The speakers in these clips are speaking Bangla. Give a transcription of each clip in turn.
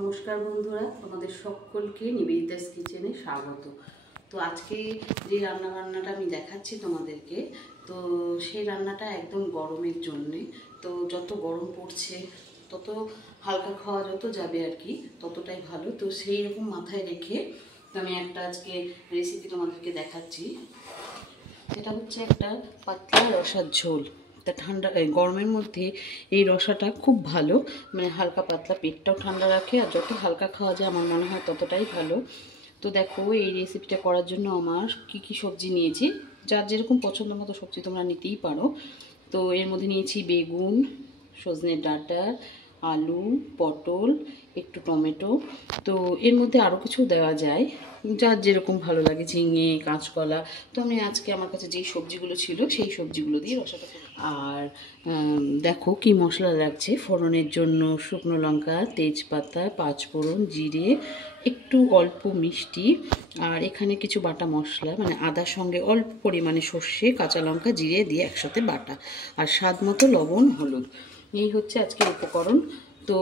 নমস্কার বন্ধুরা, তোমাদের সকলকে নিবেদিতাস কিচেনে স্বাগত। তো আজকে যে রান্নাবান্নাটা আমি দেখাচ্ছি তোমাদেরকে, তো সেই রান্নাটা একদম গরমের জন্যে। তো যত গরম পড়ছে তত হালকা খাওয়া যত যাবে আর কি, ততটাই ভালো। তো সেই রকম মাথায় রেখে আমি একটা আজকে রেসিপি তোমাদেরকে দেখাচ্ছি। এটা হচ্ছে একটা পাতলা রসার ঝোল। তা ঠান্ডা গরমের মধ্যে এই রসাটা খুব ভালো, মানে হালকা পাতলা, পেটটাও ঠান্ডা রাখে, আর যত হালকা খাওয়া যায় আমার মনে হয় ততটাই ভালো। তো দেখো এই রেসিপিটা করার জন্য আমার কি সবজি নিয়েছি, যার যেরকম পছন্দ মতো সবজি তোমরা নিতেই পারো। তো এর মধ্যে নিয়েছি বেগুন, সজনে ডাঁটা, আলু, পটল, একটু টমেটো। তো এর মধ্যে আরও কিছু দেওয়া যায়, যার যেরকম ভালো লাগে, ঝিঙে, কাঁচকলা। তো আমি আজকে আমার কাছে যেই সবজিগুলো ছিল সেই সবজিগুলো দিয়ে রসাটা। আর দেখো কি মশলা লাগছে ফোড়নের জন্য: শুকনো লঙ্কা, তেজপাতা, পাঁচফোড়ন, জিরে, একটু অল্প মিষ্টি, আর এখানে কিছু বাটা মশলা, মানে আদার সঙ্গে অল্প পরিমাণে সর্ষে, কাঁচা লঙ্কা, জিরে দিয়ে একসাথে বাটা, আর স্বাদ মতো লবণ, হলুদ। এই হচ্ছে আজকের উপকরণ। তো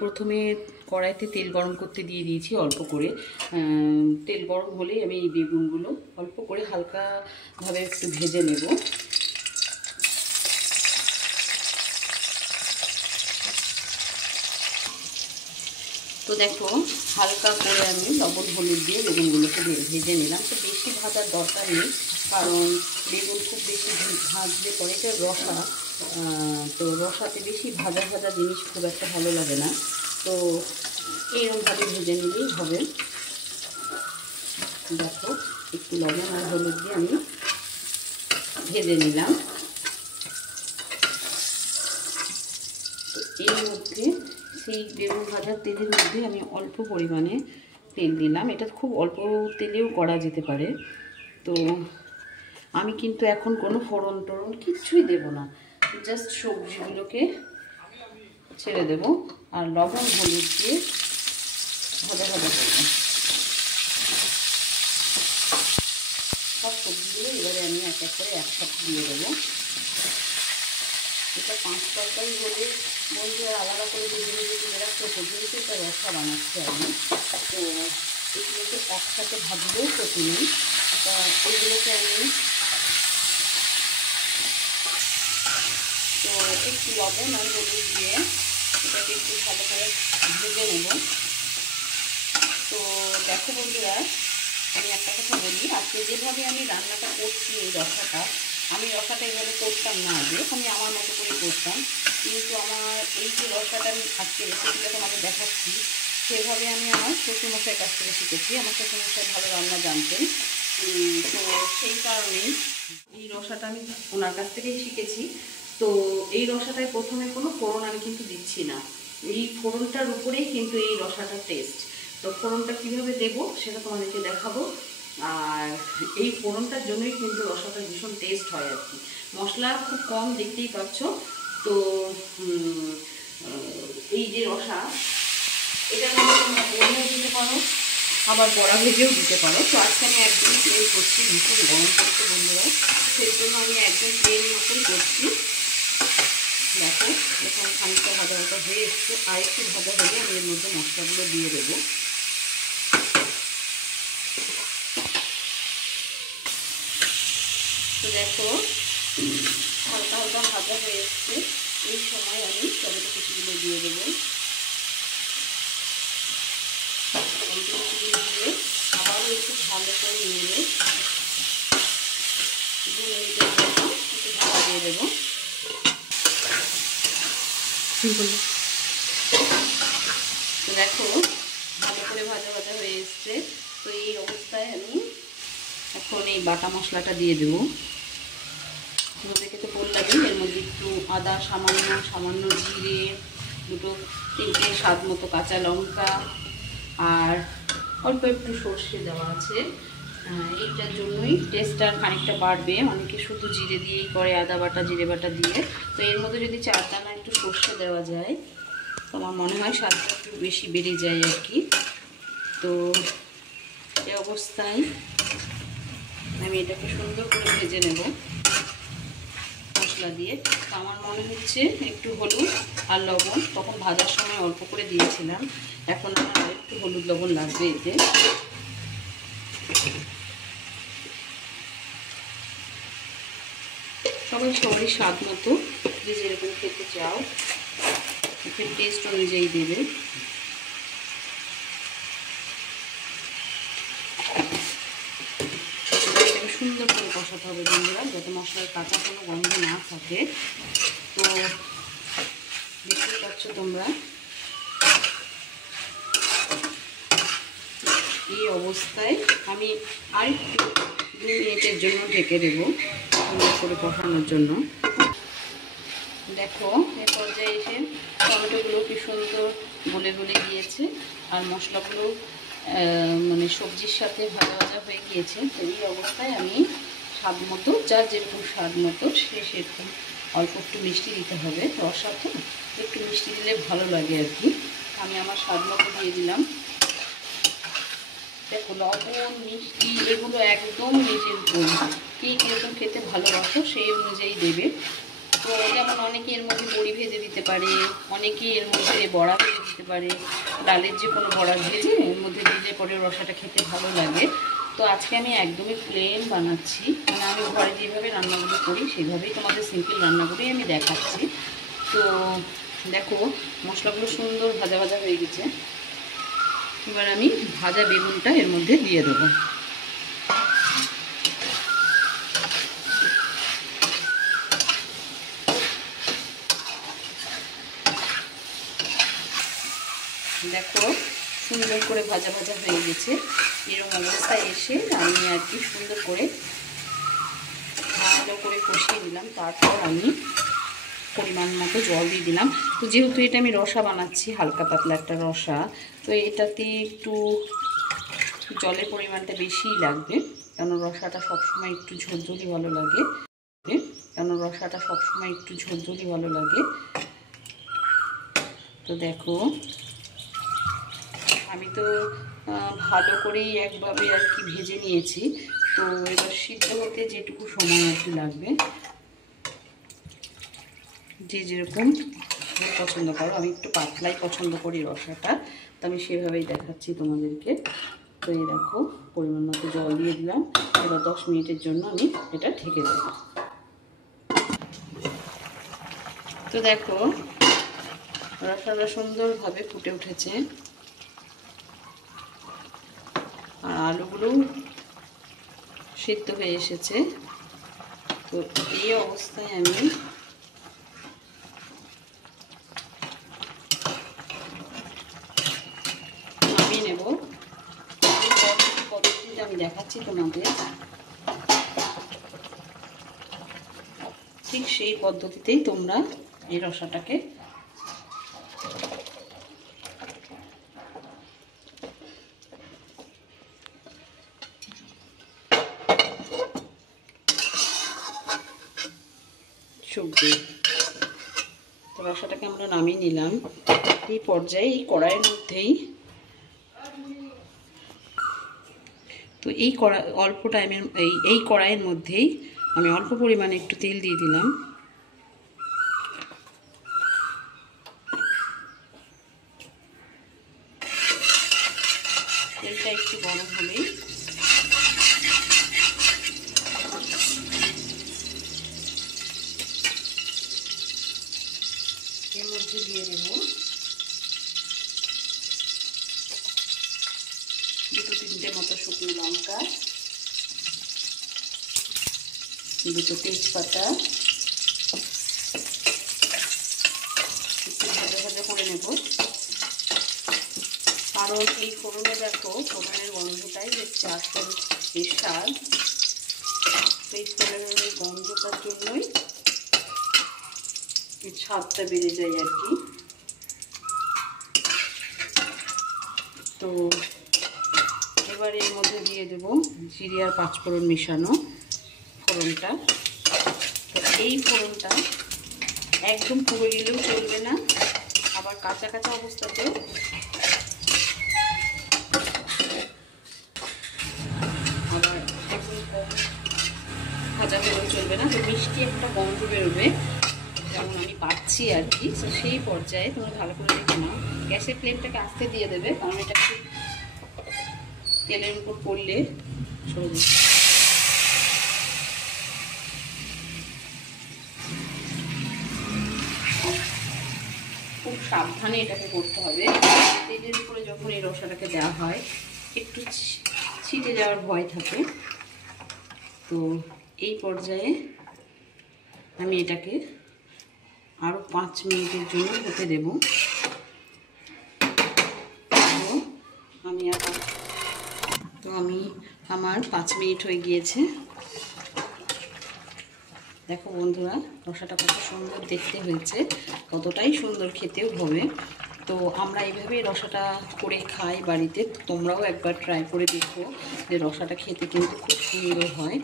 প্রথমে কড়াইতে তেল গরম করতে দিয়ে দিয়েছি অল্প করে। তেল গরম হলেই আমি এই বেগুনগুলো অল্প করে হালকাভাবে একটু ভেজে নেব। তো দেখো হালকা করে আমি লবণ হলুদ দিয়ে বেগুনগুলোকে ভেজে নিলাম। তো বেশি ভাজার দরকার নেই, কারণ বেগুন খুব বেশি ভাজলে পরে এটা রসা, তো রসাতে বেশি ভাজা ভাজা জিনিস খুব একটা ভালো লাগে না। তো এইরকমভাবে ভেজে নিলেই হবে। দেখো একটু লবণ আর হলুদ দিয়ে আমি ভেজে নিলাম। তো এর মধ্যে সেই বেগুন ভাজার তেলের মধ্যে আমি অল্প পরিমাণে তেল দিলাম। এটা খুব অল্প তেলেও করা যেতে পারে। তো আমি কিন্তু এখন কোনো ফোড়ন টোড়ন কিচ্ছুই দেব না, জাস্ট সবজিগুলোকে ছেড়ে দেব আর লবণ হলুদ দিয়ে ভাজা ভাজা করব। সব সবজিগুলো এবারে আমি এক এক করে একসাথে দিয়ে দেবো। এটা 5 তরকারি হলে বন্ধুরা আলাদা করে ভেজে ভেজে তুলে রাখতে হতো, যেহেতু এটা রসা বানাচ্ছি আমি। তো এগুলোকে একসাথে ভাজলেও ক্ষতি নেই। তা এগুলোকে আমি তো একটু লবণ আর হলুদ দিয়ে এটাকে একটু ভালো করে ভেজে নেব। তো দেখো বন্ধুরা, আমি একটা কথা বলি, আজকে যেভাবে আমি রান্নাটা করছি এই রসাটা, আমি রসাটা এইভাবে করতাম না আগে, আমি আমার মতো করে করতাম। কিন্তু আমার এই যে রসাটা আমি আজকে রেসিপিটা তোমাকে দেখাচ্ছি, সেভাবে আমি আমার শ্বশুরমশাইয়ের কাছ থেকে শিখেছি। আমার শ্বশুরমশাই ভালো রান্না জানতেন, তো সেই কারণেই এই রসাটা আমি ওনার কাছ থেকেই শিখেছি। তো এই রসাটায় প্রথমে কোনো ফোড়ন আমি কিন্তু দিচ্ছি না, এই ফোড়নটার উপরেই কিন্তু এই রসাটার টেস্ট। তো ফোড়নটা কীভাবে দেবো সেটা তোমাদেরকে দেখাবো। আর এই ফোড়নটার জন্যই কিন্তু রসাটা ভীষণ টেস্ট হয় আর কি। মশলা খুব কম, দেখতেই পাচ্ছ। তো এই যে রসা, এটা তোমরা বড়িও দিতে পারো, আবার বড়া ভেজেও দিতে পারো। তো আজকে আমি একদম প্লেন করছি, ভীষণ গরম করছে বন্ধুরা, সেই জন্য আমি একদম প্লেন মতোই করছি। দেখো এখন খানিকটা ভাজা ভাজা হয়ে এসছে, আর একটু ভাজা হলে আমি এর মধ্যে মশলাগুলো দিয়ে দেবো। তো দেখো হালকা হালকা ভাজা হয়ে এসছে, এই সময় আমি টমেটো কুচিগুলো দিয়ে দেবো। টমেটো কুচিগুলো দিয়ে আবারও একটু ভালো করে নিয়ে 2 মিনিটের জন্য একটু ঢাকা দিয়ে দেবো। তো দেখো ভালো করে ভাজা ভাজা হয়ে এসছে। তো এই অবস্থায় আমি এখন এই বাটা মশলাটা দিয়ে দেবো। দেখে তো বললাম, এর মধ্যে একটু আদা, সামান্য জিরে, 2-3টে স্বাদ মতো কাঁচা লঙ্কা, আর অল্প একটু সর্ষে দেওয়া আছে। এইটার জন্যই টেস্টটা খানিকটা বাড়বে। অনেকে শুধু জিরে দিয়েই করে, আদা বাটা, জিরে বাটা দিয়ে। তো এর মধ্যে যদি 4 দানা একটু সর্ষে দেওয়া যায় তো আমার মনে হয় স্বাদটা একটু বেশি বেড়ে যায় আর কি। তো এই অবস্থায় আমি এটাকে সুন্দর করে ভেজে নেব। মশলা দিয়ে। তো আমার মনে হচ্ছে একটু হলুদ আর লবণ, তখন ভাজার সময় অল্প করে দিয়েছিলাম, এখন আমার একটু হলুদ লবণ লাগবে এতে। সবারই স্বাদ মতো, যে যেরকম খেতে চাও এখানে টেস্ট অনুযায়ী দেবে। সুন্দর করে কষাতে হবে বন্ধুরা, যাতে মশলার কাঁচা কোনো গন্ধ না থাকে। তো দেখতে পাচ্ছ তোমরা, এই অবস্থায় আমি আরেকটু 2 মিনিটের জন্য ঢেকে দেবো সুন্দর করে কষানোর জন্য। দেখো এই পর্যায়ে এসে টমেটোগুলো কি সুন্দর গলে গলে গিয়েছে, আর মশলাগুলো মানে সবজির সাথে ভাজা ভাজা হয়ে গিয়েছে। তো এই অবস্থায় আমি স্বাদ মতো, যার যেরকম স্বাদ মতো সেরকম অল্প একটু মিষ্টি দিতে হবে। রসা তো একটু মিষ্টি দিলে ভালো লাগে আর কি। আমি আমার স্বাদ মতো দিয়ে দিলাম। দেখো লবণ মিষ্টি এগুলো একদম নিজের উপর, কে কীরকম খেতে ভালোবাসো সেই অনুযায়ী দেবে। তো যেমন অনেকে এর মধ্যে বড়ি ভেজে দিতে পারে, অনেকে এর মধ্যে বড়া ভেজে দিতে পারে, ডালের যে কোনো বড়া ভেজে এর মধ্যে দিলে পরে রসাটা খেতে ভালো লাগে। তো আজকে আমি একদমই প্লেন বানাচ্ছি, মানে আমি ঘরে যেভাবে রান্নাগুলো করি সেইভাবেই তোমাদের সিম্পল রান্নাগুলোই আমি দেখাচ্ছি। তো দেখো মশলাগুলো সুন্দর ভাজা ভাজা হয়ে গেছে। এবার আমি ভাজা বেগুনটা এর মধ্যে দিয়ে দেবো। দেখো সুন্দর করে ভাজা ভাজা হয়ে গেছে। এরকম অবস্থায় এসে আমি আর কি সুন্দর করে ভালো করে কষিয়ে দিলাম। তারপর আমি পরিমাণ মতো জল দিয়ে দিলাম। তো যেহেতু এটা আমি রসা বানাচ্ছি, হালকা পাতলা একটা রসা, তো এটাতে একটু জলের পরিমাণটা বেশিই লাগবে, কেন রসাটা সবসময় একটু ঝোলঝোলি ভালো লাগে। তো দেখো আমি তো ভালো করেই একভাবে আর কি ভেজে নিয়েছি। তো এবার সিদ্ধ হতে যেটুকু সময় আর কি লাগবে, যে যেরকম পছন্দ করো, আমি একটু পাতলাই পছন্দ করি রসাটা, তো আমি সেভাবেই দেখাচ্ছি তোমাদেরকে। তো এই দেখো পরিমাণ মতো জল দিয়ে দিলাম। এবার 10 মিনিটের জন্য আমি এটা ঢেকে দেবো। তো দেখো রসাটা সুন্দরভাবে ফুটে উঠেছে, আর আলুগুলো সিদ্ধ হয়ে এসেছে। তো এই অবস্থায় আমি নামিয়ে নেব। পদ্ধতিটা আমি দেখাচ্ছি তোমাদের, ঠিক সেই পদ্ধতিতেই তোমরা এই রসাটাকে সবজি। তো রসাটাকে আমরা নামিয়ে নিলাম। এই পর্যায়ে এই কড়াইয়ের মধ্যেই, তো এই অল্প টাইমের এই কড়াইয়ের মধ্যেই আমি অল্প পরিমাণে একটু তেল দিয়ে দিলাম। তেলটা একটু গরম হলেই এর মধ্যে দিয়ে দেব 2-3টে মতো শুকনো লঙ্কা, 2 তেজপাতা, একটু ভাজা ভাজা করে নেব। কারণ এই ফোড়নে দেখো ফোড়নের গন্ধটাই হচ্ছে আসল এর স্বাদ। এই ফোড়নের গন্ধটার জন্যই স্বাদটা বেড়ে যায় আর কি। তো এবার এর মধ্যে দিয়ে দেব জিরে আর 5 ফোড়ন মেশানো ফোড়নটা। তো এই ফোড়নটা একদম পুরো গেলেও চলবে না, আবার কাঁচা কাঁচা অবস্থাতেও ভাজা হলেও চলবে না, তো মিষ্টি একটা গন্ধ বেরোবে যেমন আমি পাচ্ছি আর কি। তো সেই পর্যায়ে তোমরা ভালো করে দেখে নাও, গ্যাসের ফ্লেমটাকে আস্তে দিয়ে দেবে, কারণ এটা একটু তেলের উপর পড়লে সরে খুব সাবধানে এটাকে করতে হবে। তেলের উপরে যখন এই রসাটাকে দেওয়া হয় একটু ছিটে যাওয়ার ভয় থাকে। তো এই পর্যায়ে আমি এটাকে আরও 5 মিনিটের জন্য হতে দেব। আমি আমার 5 মিনিট হয়ে গিয়েছে। দেখো বন্ধুরা, রসাটা কত সুন্দর দেখতে হয়েছে, কতটাই সুন্দর খেতেও হবে। তো আমরা এইভাবেই রসাটা করে খাই বাড়িতে, তোমরাও একবার ট্রাই করে দেখো যে রসাটা খেতে কিন্তু খুব সুন্দর হয়।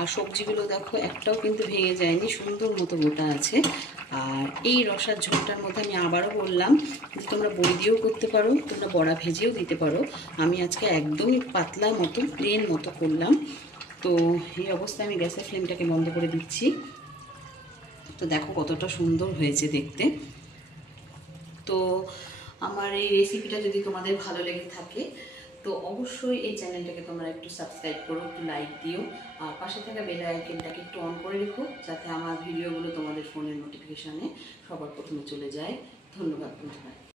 আর সবজিগুলো দেখো একটাও কিন্তু ভেঙে যায়নি, সুন্দর মতো গোটা আছে। আর এই রসার ঝোলটার মধ্যে আমি আবারও বললাম যে তোমরা বড়ি দিয়েও করতে পারো, তোমরা বড়া ভেজেও দিতে পারো। আমি আজকে একদমই পাতলা মতো প্লেন মতো করলাম। তো এই অবস্থায় আমি গ্যাসের ফ্লেমটাকে বন্ধ করে দিচ্ছি। তো দেখো কতটা সুন্দর হয়েছে দেখতে। তো আমার এই রেসিপিটা যদি তোমাদের ভালো লেগে থাকে তো অবশ্যই এই চ্যানেলটাকে তোমরা একটু সাবস্ক্রাইব করো, একটু লাইক দিও, আর পাশে থাকা বেল আইকনটাকে একটু অন করে রেখো, যাতে আমার ভিডিওগুলো তোমাদের ফোনের নোটিফিকেশানে সবার প্রথমে চলে যায়। ধন্যবাদ বন্ধুরা।